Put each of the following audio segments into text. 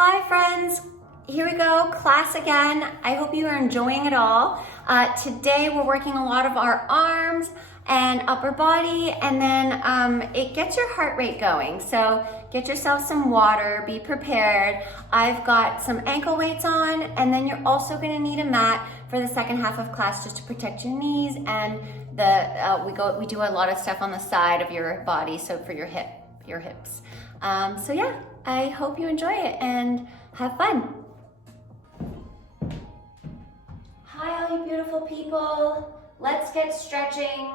Hi friends, here we go, class again. I hope you are enjoying it all. Today we're working a lot of our arms and upper body, and then it gets your heart rate going. So get yourself some water, be prepared. I've got some ankle weights on, and then you're also gonna need a mat for the second half of class just to protect your knees, and we do a lot of stuff on the side of your body, so for your hips. So yeah, I hope you enjoy it and have fun. Hi all you beautiful people. Let's get stretching.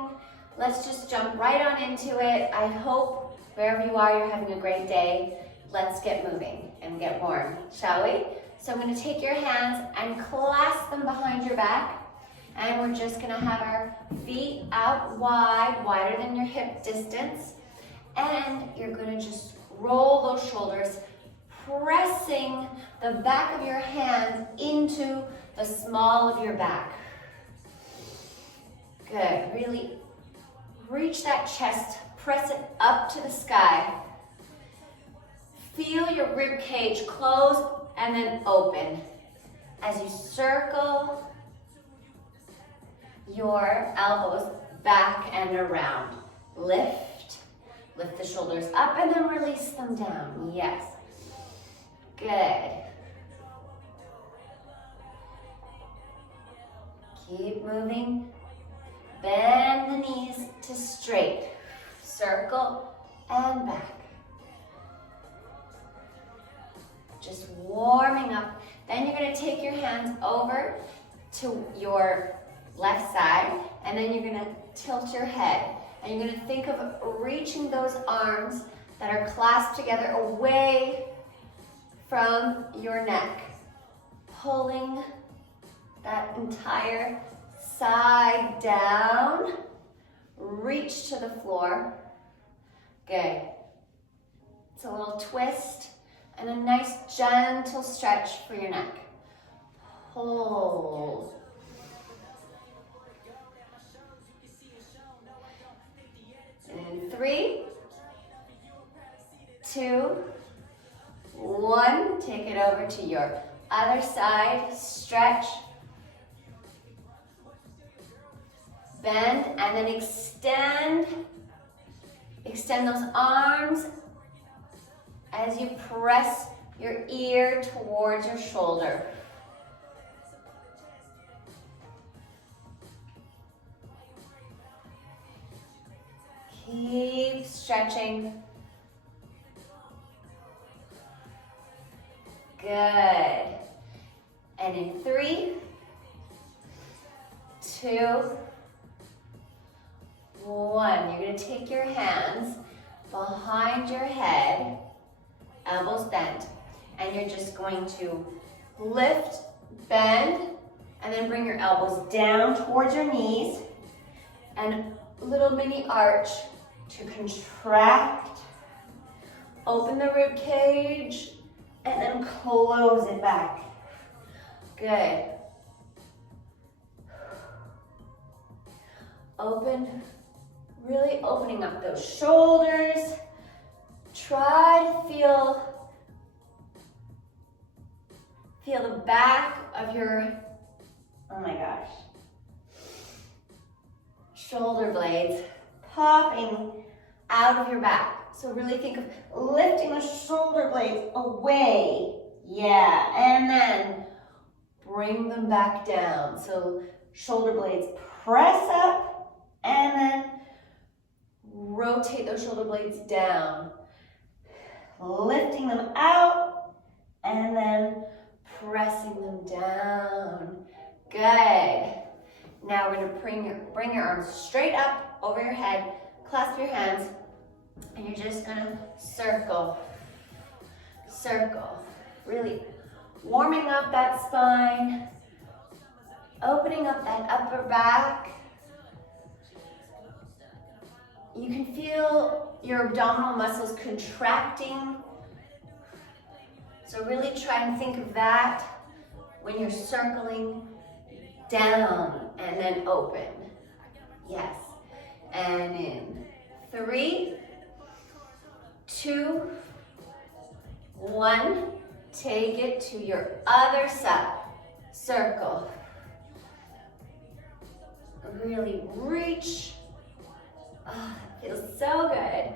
Let's just jump right on into it. I hope wherever you are, you're having a great day. Let's get moving and get warm, shall we? So I'm gonna take your hands and clasp them behind your back. And we're just gonna have our feet out wide, wider than your hip distance. And you're gonna just roll those shoulders, pressing the back of your hands into the small of your back. Good, really reach that chest, press it up to the sky. Feel your rib cage close and then open. As you circle your elbows back and around. Lift the shoulders up and then release them down. Yes. Good. Keep moving. Bend the knees to straight. Circle and back. Just warming up. Then you're going to take your hands over to your left side, and then you're going to tilt your head. And you're going to think of reaching those arms that are clasped together away from your neck. Pulling that entire side down. Reach to the floor. Good. It's a little twist and a nice gentle stretch for your neck. Hold. In 3, 2, 1. Take it over to your other side. Stretch. Bend and then extend. Extend those arms as you press your ear towards your shoulder. Keep stretching. Good. And in 3, 2, 1. You're going to take your hands behind your head, elbows bent, and you're just going to lift, bend, and then bring your elbows down towards your knees, and little mini arch to contract. Open the rib cage, and then close it back. Good. Open. Really opening up those shoulders. Try to feel the back of your, oh my gosh, shoulder blades popping out of your back. So really think of lifting the shoulder blades away. Yeah, and then bring them back down. So shoulder blades press up and then rotate those shoulder blades down, lifting them out, and then pressing them down. Good. Now we're going to bring your arms straight up over your head, clasp your hands, and you're just going to circle. Circle. Really warming up that spine, opening up that upper back. You can feel your abdominal muscles contracting. So really try and think of that when you're circling down and then open. Yes. And in 3, 2, 1. Take it to your other side. Circle. Really reach. Oh, it feels so good.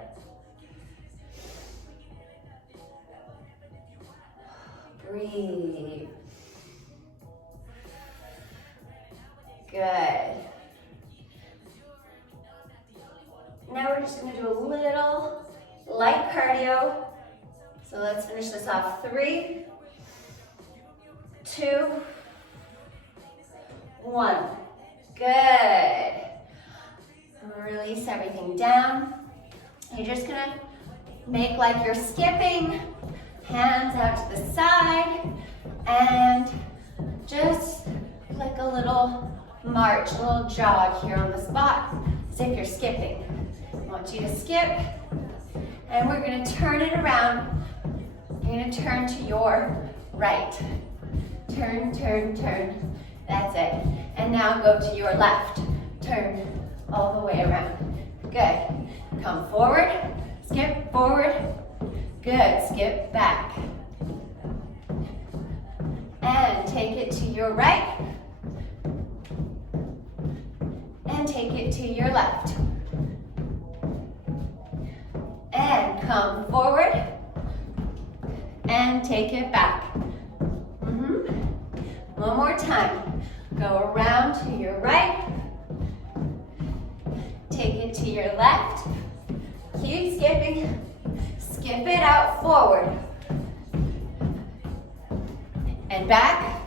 Breathe. Good. Now we're just going to do a little light cardio. So let's finish this off. 3, 2, 1. Good. Release everything down. You're just going to make like you're skipping. Hands out to the side. And just like a little march, a little jog here on the spot, as if you're skipping. I want you to skip, and we're going to turn it around. You're going to turn to your right. Turn, turn, turn. That's it. And now go to your left. Turn all the way around. Good. Come forward, skip forward. Good. Skip back. And take it to your right. And take it to your left. And come forward. And take it back. One more time. Go around to your right. Take it to your left. Keep skipping. Skip it out forward. And back.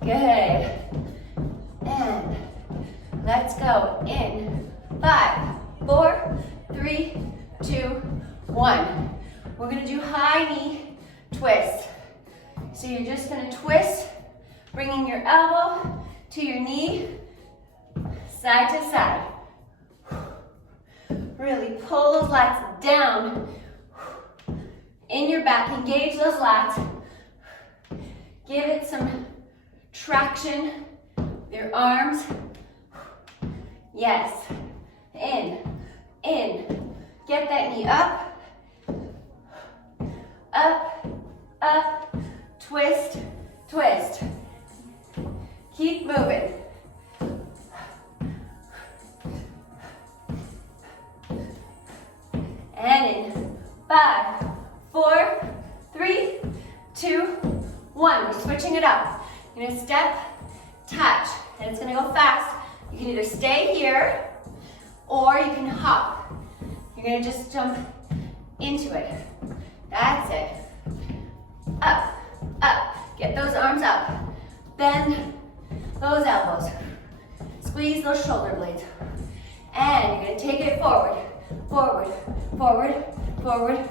Good. And let's go in 5, 4, 3, 2, 1. We're going to do high knee twist. So you're just going to twist, bringing your elbow to your knee, side to side. Really pull those lats down in your back. Engage those lats. Give it some traction. Your arms. Yes. In. In. Get that knee up. Up. Up. Twist. Twist. Keep moving. And in 5, 4, 3, 2, 1. We're switching it up. You're gonna step, touch, and it's gonna go fast. You can either stay here or you can hop. You're gonna just jump into it. That's it. Up, up. Get those arms up. Bend those elbows. Squeeze those shoulder blades. And you're gonna take it forward, forward, forward, forward,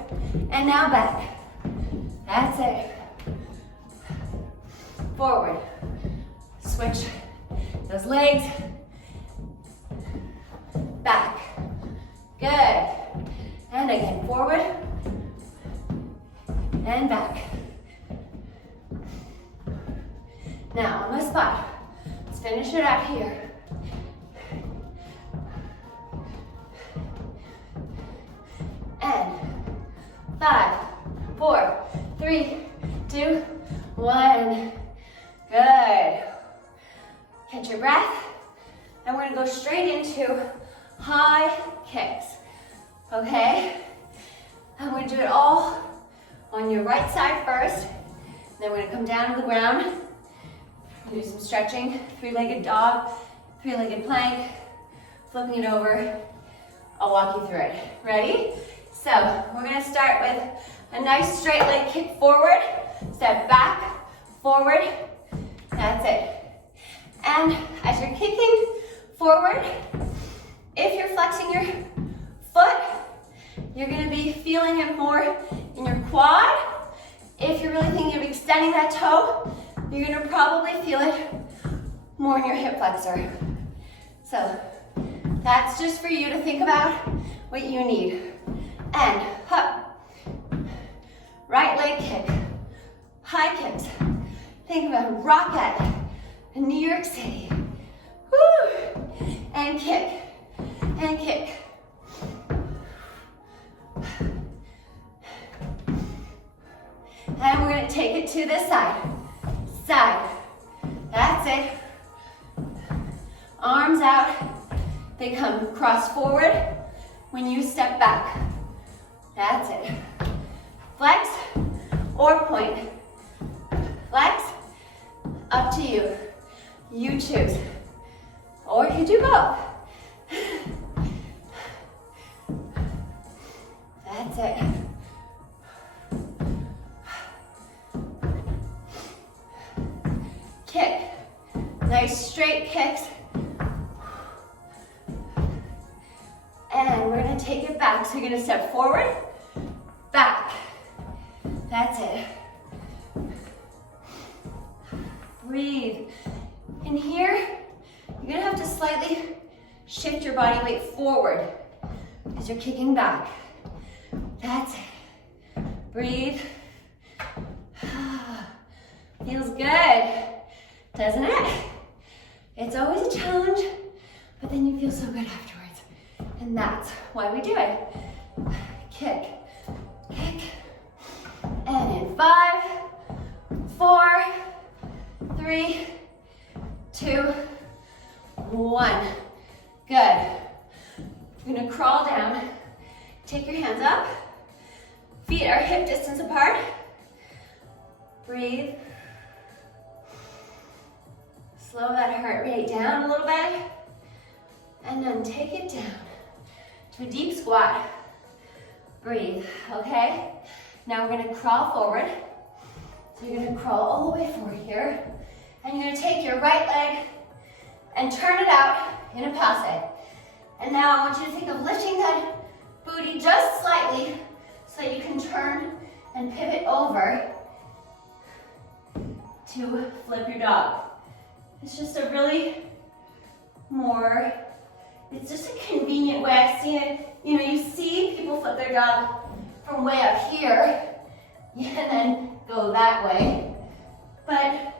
and now back. That's it. Forward. Switch those legs. Back. Good. And again, forward. And back. Now on the spot. Let's finish it out here. And 5, 4, 3, 2, 1. Good. Catch your breath. And we're gonna go straight into high kicks. Okay? I'm gonna do it all on your right side first. Then we're gonna come down to the ground. Do some stretching, 3-legged dog, 3-legged plank, flipping it over. I'll walk you through it. Ready? So we're gonna start with a nice straight leg kick forward, step back, forward, that's it. And as you're kicking forward, if you're flexing your foot, you're gonna be feeling it more in your quad. If you're really thinking of extending that toe, you're gonna probably feel it more in your hip flexor. So that's just for you to think about what you need. And up, right leg kick, high kicks. Think about rocket in New York City. Woo! And kick, and kick. And we're gonna take it to this side. Side. That's it. Arms out. They come cross forward when you step back. That's it. Flex or point. Flex, up to you. You choose. Or you do both. That's it. Kick. Nice straight kicks. And we're gonna take it back. So you're gonna step forward, back. That's it. Breathe. In here, you're gonna have to slightly shift your body weight forward as you're kicking back. That's it. Breathe. Feels good, doesn't it? It's always a challenge, but then you feel so good afterwards. And that's why we do it. Kick, kick. And in 5, 4, 3, 2, 1. Good. You're gonna crawl down. Take your hands up. Feet are hip distance apart. Breathe. Slow that heart rate down a little bit. And then take it down to a deep squat. Breathe, okay? Now we're gonna crawl forward. So you're gonna crawl all the way forward here. And you're gonna take your right leg and turn it out in a passe. And now I want you to think of lifting that booty just slightly so that you can turn and pivot over to flip your dog. It's just a really more, it's just a convenient way. I've seen it, you know, you see people flip their dog from way up here and then go that way. But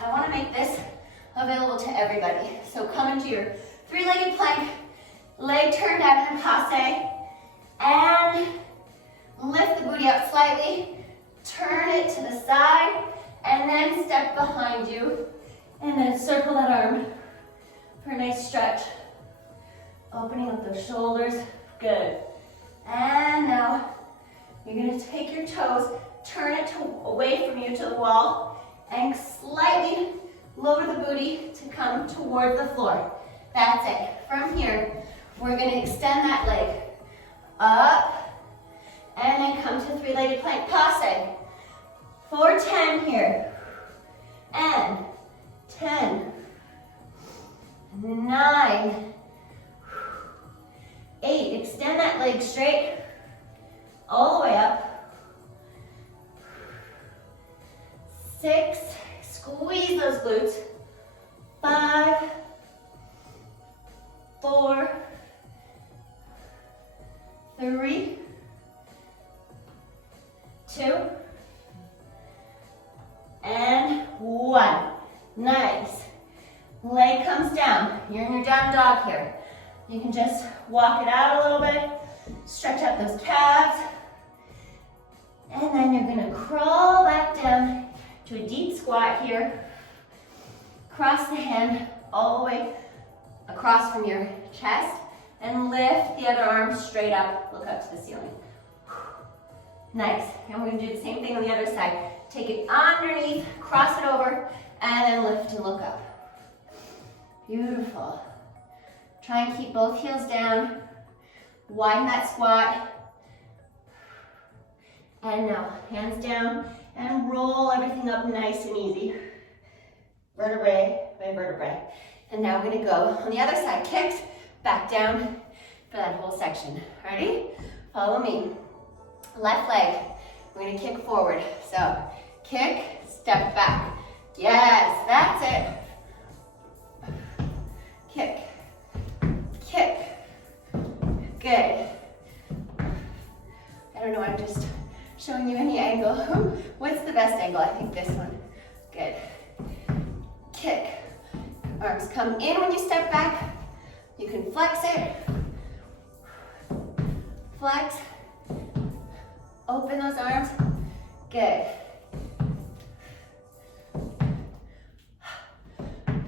I want to make this available to everybody. So come into your three-legged plank, leg turned out in a passe, and lift the booty up slightly, turn it to the side, and then step behind you, and then circle that arm for a nice stretch. Opening up those shoulders, good. And now you're gonna take your toes, turn it away from you to the wall, and slightly lower the booty to come towards the floor. That's it. From here, we're gonna extend that leg up, and then come to three-legged plank passe. For 10 here. And 10, 9, 8. Extend that leg straight all the way up. 6, squeeze those glutes. 5, 4, 3, 2, and 1. Nice. Leg comes down. You're in your down dog here. You can just walk it out a little bit, stretch out those calves, and then you're gonna crawl back down to a deep squat here. Cross the hand all the way across from your chest, and lift the other arm straight up, look up to the ceiling. Nice. And we're gonna do the same thing on the other side. Take it underneath, cross it over, and then lift and look up. Beautiful. Try and keep both heels down. Widen that squat. And now, hands down, and roll everything up nice and easy. Vertebrae by vertebrae. And now we're gonna go on the other side. Kicks, back down for that whole section. Ready? Follow me. Left leg, we're gonna kick forward. So, kick, step back. Yes, that's it. Kick, kick. Good. I don't know, I'm just showing you any angle. What's the best angle? I think this one. Good. Kick. Arms come in when you step back. You can flex it. Flex. Open those arms. Good.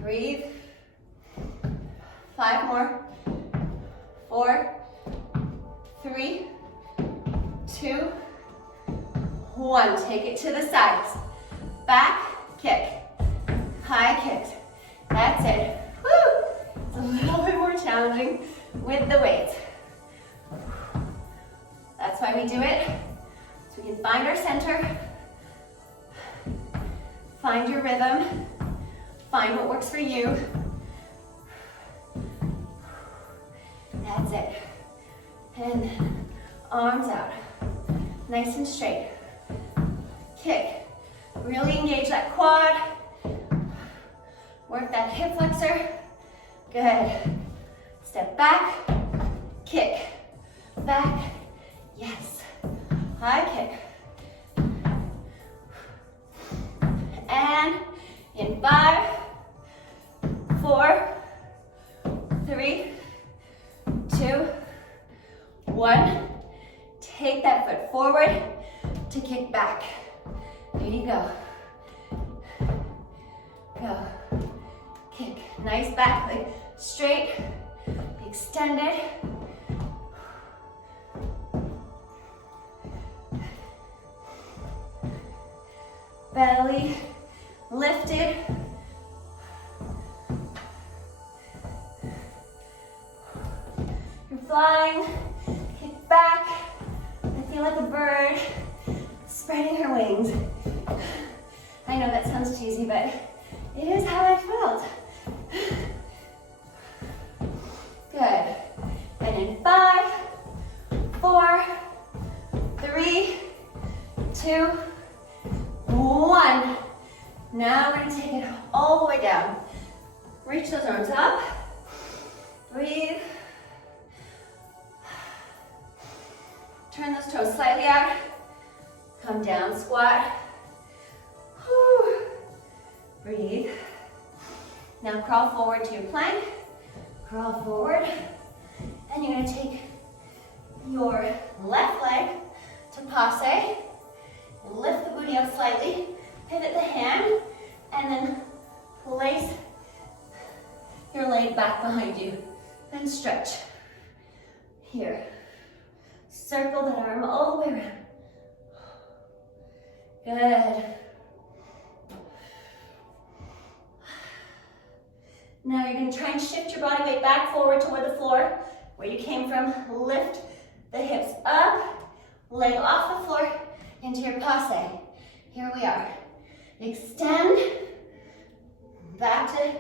Breathe. 5 more. 4, 3, 2, 1. Take it to the sides. Back, kick. High kicks. That's it. Woo! It's a little bit more challenging with the weights. That's why we do it. So we can find our center, find your rhythm, find what works for you. That's it. And arms out. Nice and straight. Kick. Really engage that quad. Work that hip flexor. Good. Step back. Kick. Back. Yes. High kick. And in 5, 4, 3, 2, 1. Take that foot forward to kick back. There you go. Go. Kick. Nice back leg straight. Extended. Belly lifted. You're flying. Kick back. I feel like a bird spreading her wings. I know that sounds cheesy, but it is how I felt. Good. And in 5, 4, 3, 2, 1. Now we're going to take it all the way down. Reach those arms up. Breathe. Turn those toes slightly out. Come down, squat. Whew. Breathe. Now crawl forward to your plank. Crawl forward. And you're going to take your left leg to passe. Lift the booty up slightly. Pivot the hand. And then place your leg back behind you. And stretch. Here. Circle that arm all the way around. Good. Now you're going to try and shift your body weight back forward toward the floor where you came from. Lift the hips up, leg off the floor into your passe. Here we are. Extend back to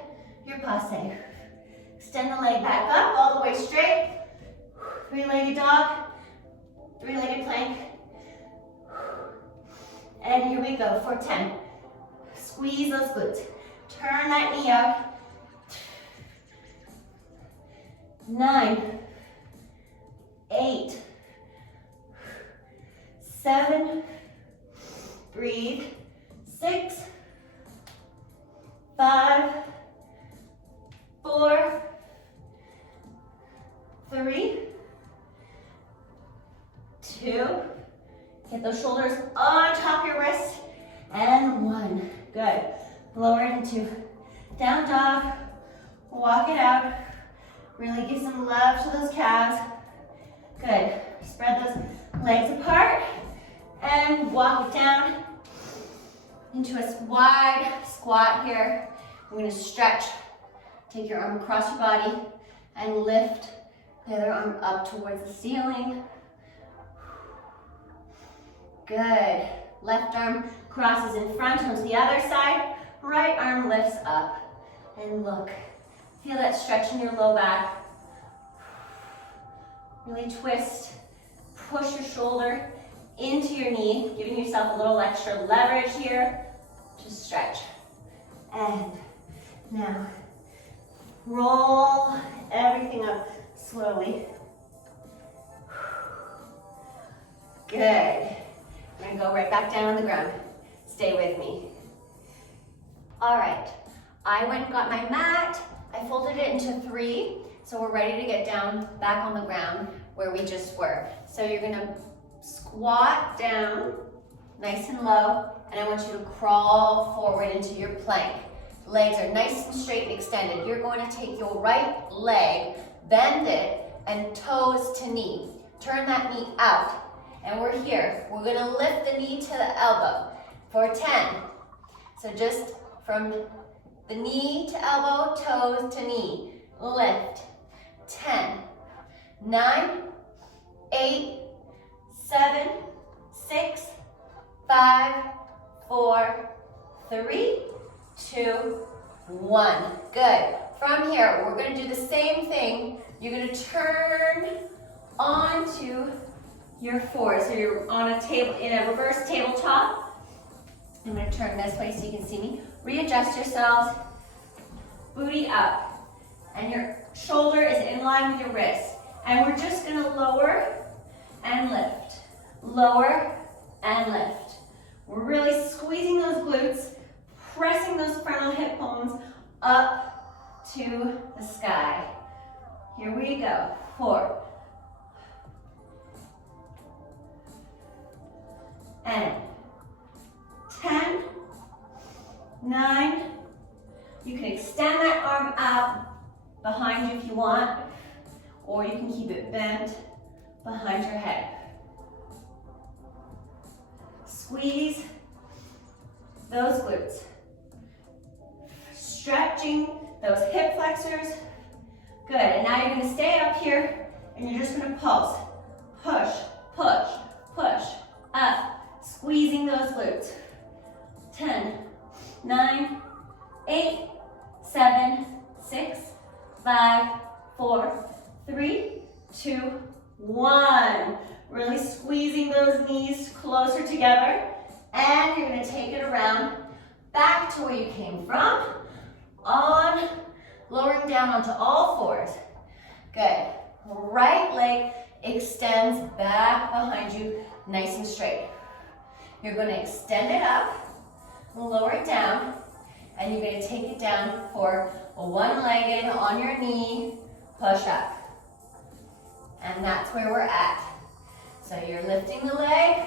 your passe. Extend the leg back up all the way straight. Three-legged dog, three-legged plank. And here we go for 10. Squeeze those glutes. Turn that knee out. 9, 8, 7, breathe, 6, 5, 4, 3, 2, get those shoulders on top of your wrist, and 1. Good. Lower it into down dog, walk it out. Really give some love to those calves. Good. Spread those legs apart and walk it down into a wide squat here. We're going to stretch. Take your arm across your body and lift the other arm up towards the ceiling. Good. Left arm crosses in front onto the other side. Right arm lifts up. And look. Feel that stretch in your low back. Really twist. Push your shoulder into your knee, giving yourself a little extra leverage here. Just stretch. And now, roll everything up slowly. Good. We're going to go right back down on the ground. Stay with me. All right. I went and got my mat. I folded it into 3, so we're ready to get down back on the ground where we just were. So you're gonna squat down nice and low, and I want you to crawl forward into your plank. Legs are nice and straight and extended. You're going to take your right leg, bend it, and toes to knee. Turn that knee out, and we're here. We're gonna lift the knee to the elbow for 10. So just from the knee to elbow, toes to knee, lift. 10, 9, 8, 7, 6, 5, 4, 3, 2, 1. Good. From here, we're going to do the same thing. You're going to turn onto your fours. So you're on a table, in a reverse tabletop. I'm going to turn this way so you can see me. Readjust yourselves. Booty up. And your shoulder is in line with your wrist. And we're just going to lower and lift. Lower and lift. We're really squeezing those glutes, pressing those frontal hip bones up to the sky. Here we go. 4. And 10, 9. You can extend that arm out behind you if you want, or you can keep it bent behind your head. Squeeze those glutes. Stretching those hip flexors. Good, and now you're gonna stay up here and you're just gonna pulse. Push, push, push, up. Squeezing those glutes. 10, 9, 8, 7, 6, 5, 4, 3, 2, 1. Really squeezing those knees closer together. And you're gonna take it around back to where you came from. On, lowering down onto all fours. Good. Right leg extends back behind you, nice and straight. You're gonna extend it up, lower it down, and you're gonna take it down for a one-legged on your knee, push up. And that's where we're at. So you're lifting the leg,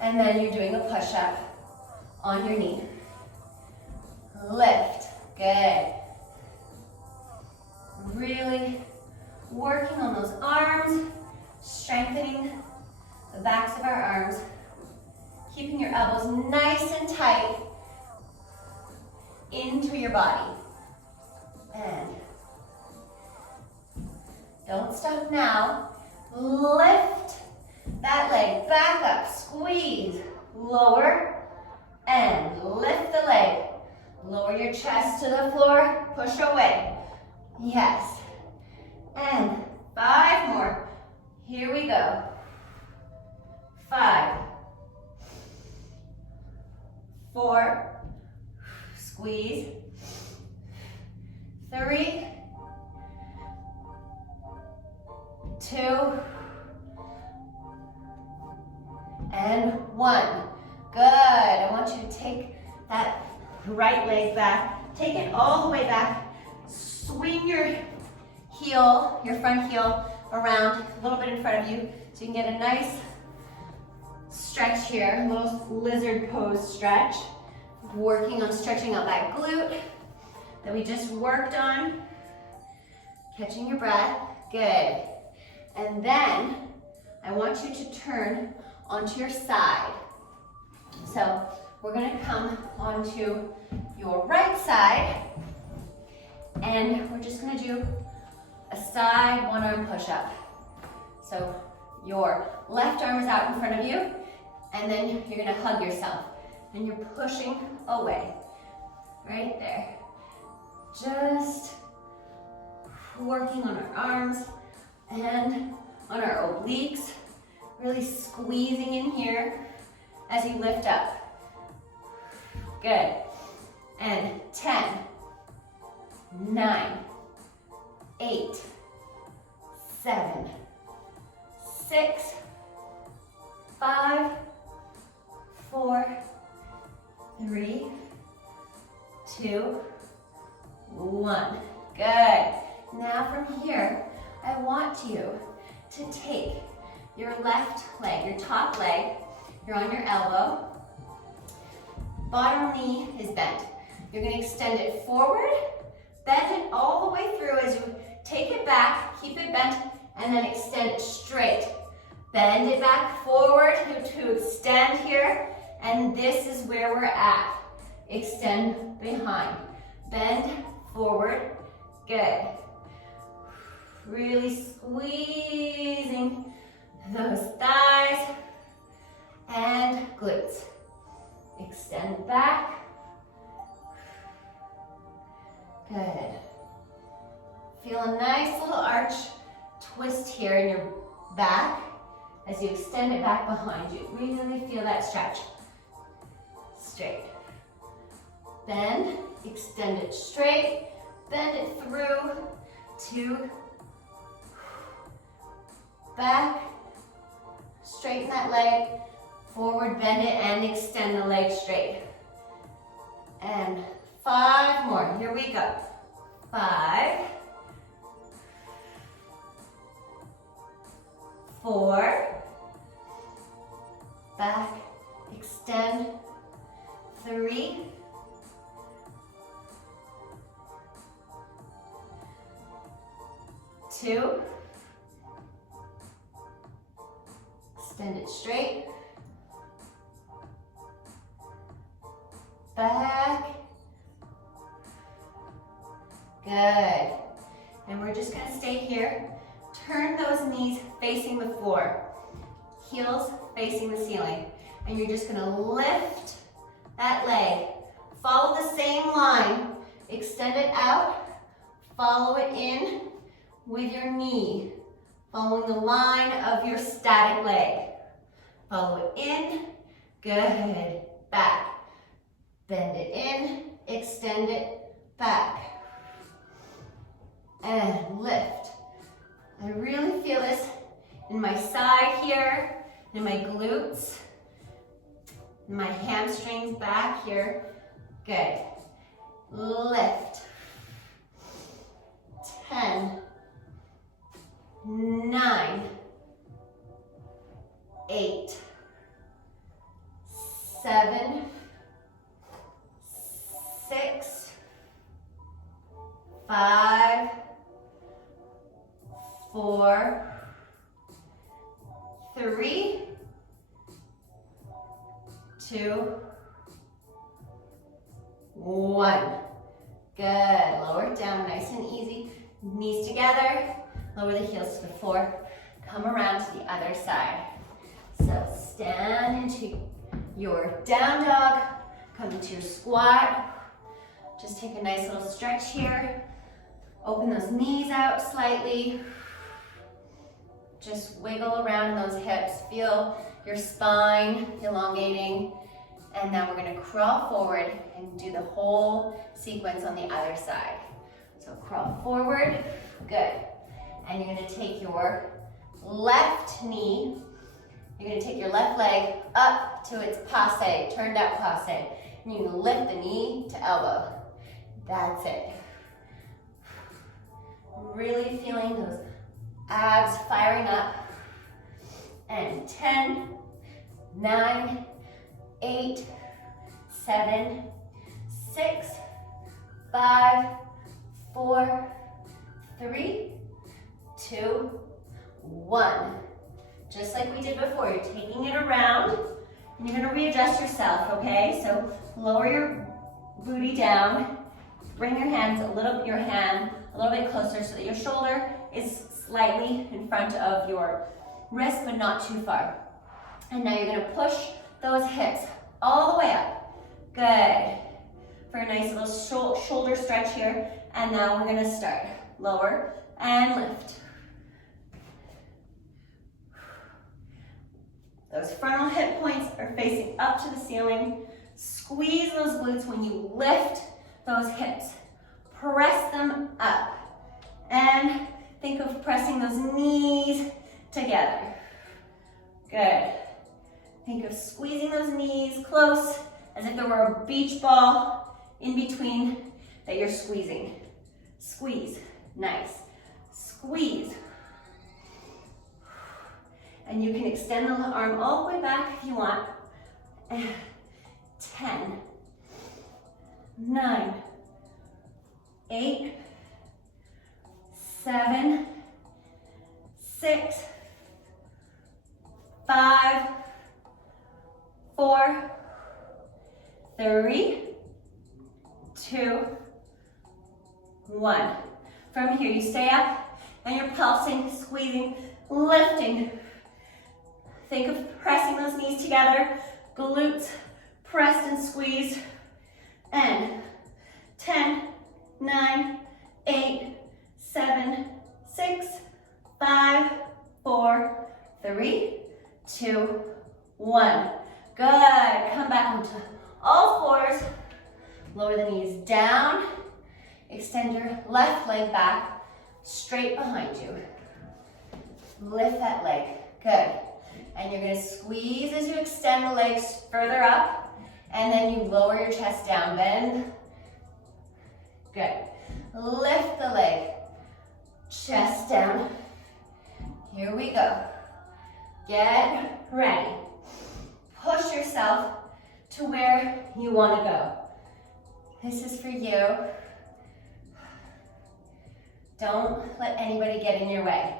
and then you're doing a push-up on your knee. Lift. Good. Really working on those arms, strengthening the backs of our arms, keeping your elbows nice and tight into your body. And don't stop now. Lift that leg back up, squeeze, lower, and lift the leg. Lower your chest to the floor, push away. Yes. And 5 more. Here we go. 5, 4, squeeze, 3, 2, and 1. Good. I want you to take that right leg back. Take it all the way back. Swing your heel, your front heel, around a little bit in front of you so you can get a nice stretch here, a little lizard pose stretch. Working on stretching out that glute that we just worked on. Catching your breath. Good. And then I want you to turn onto your side. So we're going to come onto your right side, and we're just going to do a side one-arm push-up. So your left arm is out in front of you, and then you're going to hug yourself, and you're pushing away. Right there. Just working on our arms and on our obliques, really squeezing in here as you lift up. Good. And 10, 9, 8, 7, 6, 5, 4, 3, 2, 1. Good. Now from here, I want you to take your left leg, your top leg, You're on your elbow. Bottom knee is bent. You're going to extend it forward, bend it all the way through as you take it back, keep it bent, and then extend it straight. Bend it back forward to extend here, and this is where we're at. Extend behind. Bend forward. Good. Really squeezing those thighs and glutes. Extend back. Good. Feel a nice little arch twist here in your back as you extend it back behind you. Really feel that stretch. Straight. Bend, extend it straight, bend it through to back, straighten that leg, forward, bend it, and extend the leg straight. And 5 more, here we go. 5, 4, back, extend, 3, 2, extend it straight, back, good. And we're just going to stay here. Turn those knees facing the floor, heels facing the ceiling, and you're just going to lift that leg. Follow the same line, extend it out, follow it in with your knee, following the line of your static leg. Follow it in, good, back. Bend it in, extend it, back. And lift. I really feel this in my side here, in my glutes, in my hamstrings back here. Good. Lift. 10, 9, 8, 7, 6, 5, 4, 3, 2, 1. Good. Lower it down nice and easy. Knees together. Lower the heels to the floor. Come around to the other side. So stand into your down dog. Come into your squat. Just take a nice little stretch here. Open those knees out slightly. Just wiggle around in those hips. Feel your spine elongating. And now we're going to crawl forward and do the whole sequence on the other side. So crawl forward. Good. And you're going to take your left knee. You're going to take your left leg up to its passe, turned out passe. And you're going to lift the knee to elbow. That's it. Really feeling those abs firing up. And 10, 9, 8, 7, 6, 5, 4, 3, 2, 1. Just like we did before, you're taking it around and you're going to readjust yourself, okay? So lower your booty down, bring your hand a little bit closer so that your shoulder is slightly in front of your wrist, but not too far. And now you're going to push those hips all the way up. Good. For a nice little shoulder stretch here. And now we're going to start. Lower and lift. Those frontal hip points are facing up to the ceiling. Squeeze those glutes when you lift those hips. Press them up. And think of pressing those knees together. Good. Think of squeezing those knees close as if there were a beach ball in between that you're squeezing. Squeeze. Nice. Squeeze. And you can extend the arm all the way back if you want. 10, 9, 8, 7, 6, 5, 4, 3, 2, 1. From here, you stay up and you're pulsing, squeezing, lifting. Think of pressing those knees together, glutes pressed and squeezed. And 10, 9, 8, 7, 6, 5, 4, 3, 2, 1. Good. Come back onto all fours. Lower the knees down. Extend your left leg back, straight behind you. Lift that leg. Good. And you're going to squeeze as you extend the legs further up, and then you lower your chest down. Bend. Good. Lift the leg. Chest down. Here we go. Get ready. Push yourself to where you want to go. This is for you. Don't let anybody get in your way.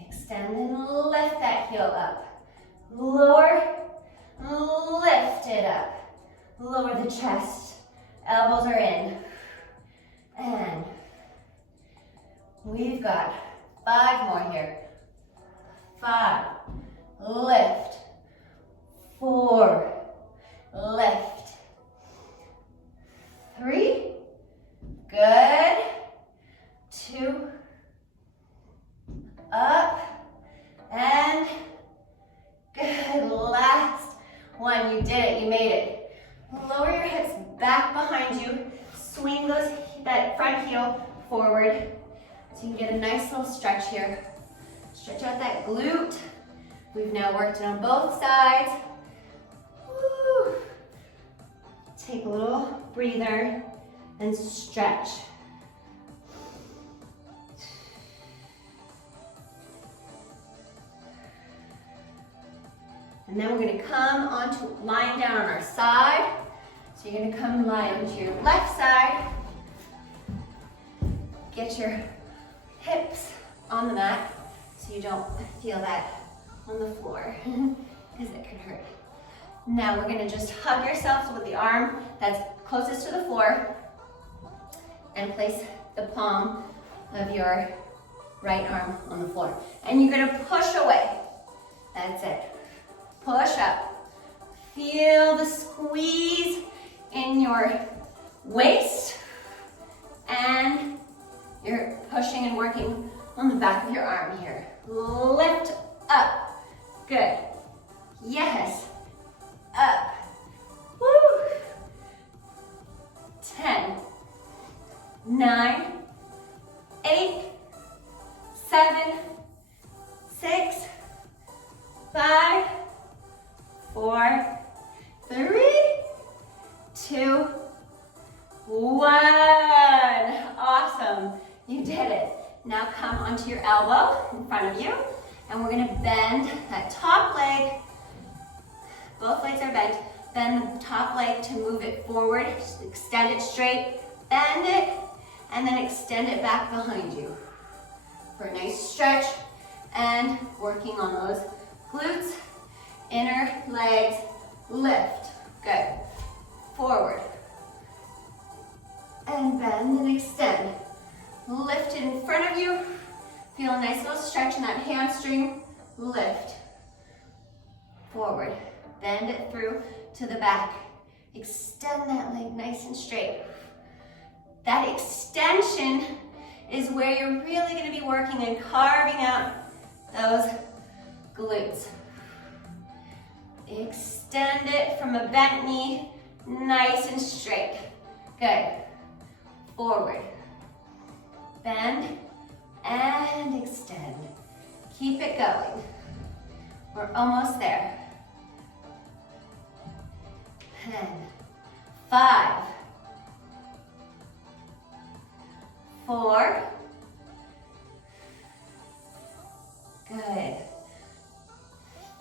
Extend and lift that heel up. Lower, lift it up. Lower the chest. Elbows are in. And we've got 5 more here. 5, lift. 4, lift. 3, good. 2, up, and good. Last one, you did it, you made it. Lower your hips back behind you. Swing that front heel forward so you can get a nice little stretch here. Stretch out that glute. We've now worked it on both sides. Woo. Take a little breather and stretch. And then we're going to come onto lying down on our side. So you're going to come lie onto your left side. Get your hips on the mat so you don't feel that on the floor because it can hurt. Now we're going to just hug yourselves with the arm that's closest to the floor and place the palm of your right arm on the floor. And you're going to push away. That's it. Push up. Feel the squeeze in your waist, and you're pushing and working on the back of your arm here. Lift up. Good. Yes. Up. Woo. 10, 9, 8, 7, 6, 5, 4, 3, 2, 1. Awesome. You did it. Now come onto your elbow in front of you, and we're going to bend that top leg. Both legs are bent. Bend the top leg to move it forward. Just extend it straight. Bend it, and then extend it back behind you for a nice stretch and working on those glutes. Inner legs, lift. Good. Forward. And bend and extend. Lift it in front of you. Feel a nice little stretch in that hamstring. Lift. Forward. Bend it through to the back. Extend that leg nice and straight. That extension is where you're really going to be working and carving out those glutes. Extend it from a bent knee, nice and straight. Good. Forward. Bend and extend. Keep it going. We're almost there. 10, 5, 4, good,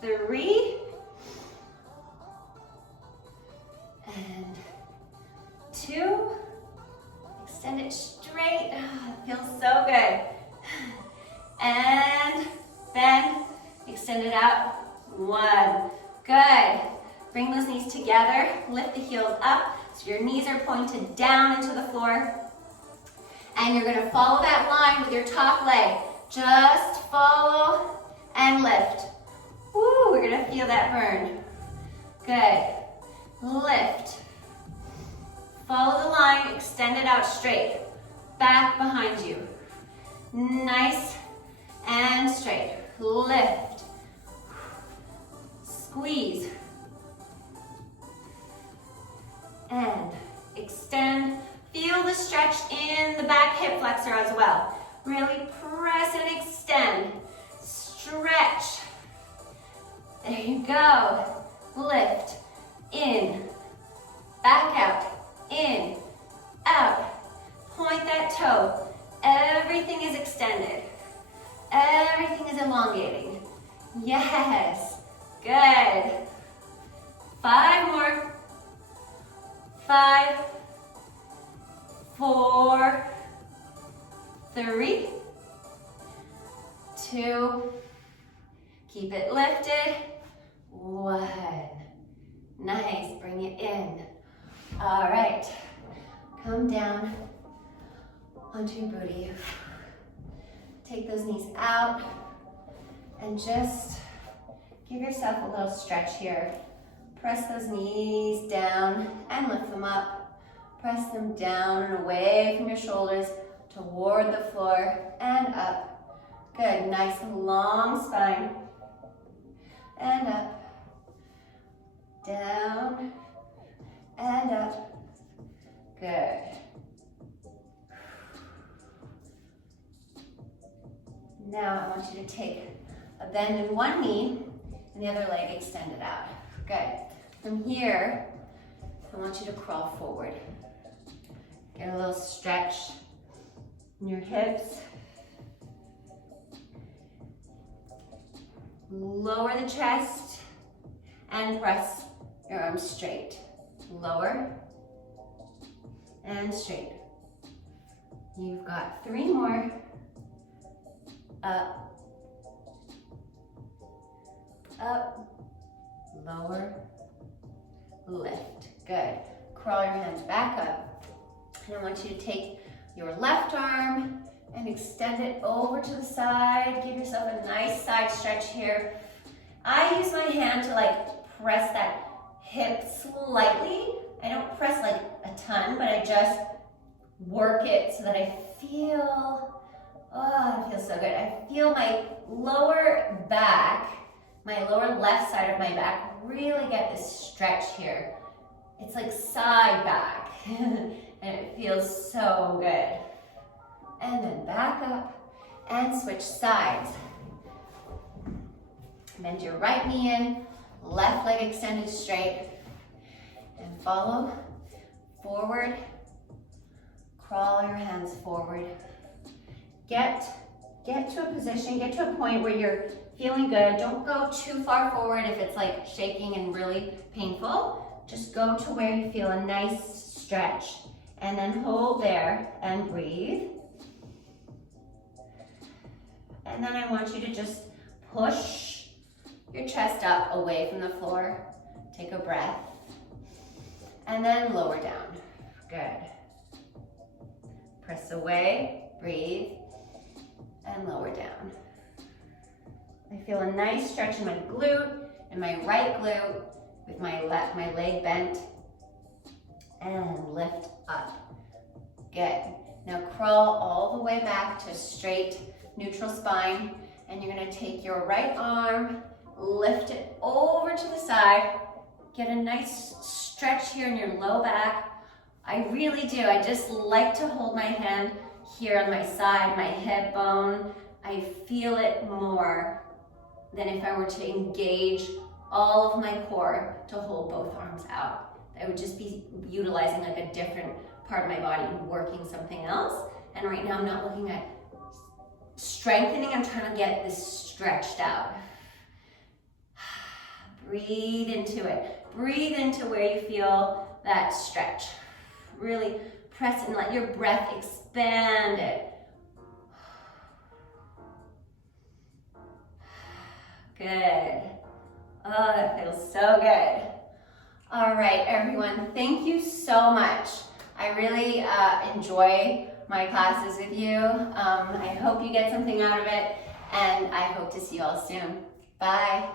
3, and 2, extend it straight, it feels so good, and bend, extend it out, 1, good, bring those knees together, lift the heels up, so your knees are pointed down into the floor, and you're gonna follow that line with your top leg, just follow and lift, woo, we're gonna feel that burn, good, lift, follow the line, extend it out straight, back behind you, nice and straight, lift, squeeze, and extend, feel the stretch in the back hip flexor as well, really press and extend, stretch, there you go, lift, in, back out, in, out, point that toe, everything is extended, everything is elongating, yes, good, 5 more, 5, 4, 3, 2, keep it lifted, 1, nice, bring it in, all right, come down onto your booty, take those knees out, and just give yourself a little stretch here, press those knees down and lift them up, press them down and away from your shoulders toward the floor and up, good, nice long spine, and up, down, and up, good. Now I want you to take a bend in one knee and the other leg extended out, good. From here, I want you to crawl forward. Get a little stretch in your hips. Lower the chest and press your arms straight. Lower and straight. You've got 3 more. Up, up, lower, lift. Good. Crawl your hands back up. And I want you to take your left arm and extend it over to the side. Give yourself a nice side stretch here. I use my hand to like press that hip slightly. I don't press like a ton, but I just work it so that I feel, oh, it feels so good. I feel my lower back, my lower left side of my back really get this stretch here. It's like side back and it feels so good. And then back up and switch sides. Bend your right knee in, left leg extended straight, and follow forward. Crawl your hands forward. Get to a position, get to a point where you're feeling good. Don't go too far forward if it's like shaking and really painful. Just go to where you feel a nice stretch and then hold there and breathe. And then I want you to just push your chest up away from the floor. Take a breath. And then lower down. Good. Press away, breathe, and lower down. I feel a nice stretch in my glute and my right glute with my leg bent. And lift up. Good. Now crawl all the way back to straight neutral spine, and you're gonna take your right arm, lift it over to the side, get a nice stretch here in your low back. I really do, I just like to hold my hand here on my side, my hip bone. I feel it more than if I were to engage all of my core to hold both arms out. I would just be utilizing like a different part of my body and working something else. And right now I'm not looking at strengthening, I'm trying to get this stretched out. Breathe into it. Breathe into where you feel that stretch. Really press and let your breath expand it. Good. Oh, that feels so good. All right, everyone, thank you so much. I really enjoy my classes with you. I hope you get something out of it, and I hope to see you all soon. Bye.